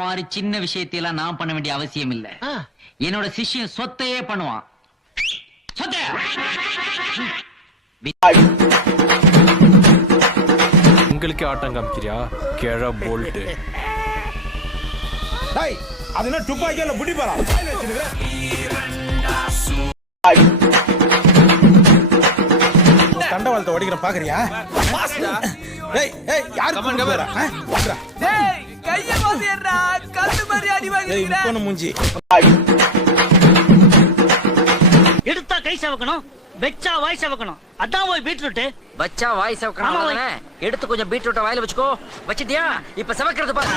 மாதிரி சின்ன விஷயத்தையெல்லாம் நான் பண்ண வேண்டிய அவசியம் இல்ல. என்னோட சிஷ்யன் சொத்தையே பண்ணுவான். சொத்தை உங்களுக்கு ஆட்டம் காமிக்கிறியா கேழ போல்ட்? அதுனா துப்பாக்கியால புடி போறா. தண்டவாளத்தை ஓடிக்கிற பாக்குறியா? ஏய் ஏய் யார் கமன் கமன் வாடா. டேய் கைய மாத்திரடா கல்லு மாதிரி அடி வாங்கிற. ஏய் முக்கன மூஞ்சி. எடுத்தா கை சவக்கணும், வெச்சா வாய் சவக்கணும். அதான் போய் பீட்ரூட் வச்சா வாய் சவக்கணும். எடுத்து கொஞ்சம் பீட்ரூட்ட வாயில வச்சுக்கோ. வச்சிட்டியா? இப்ப சவக்கிறது பாரு.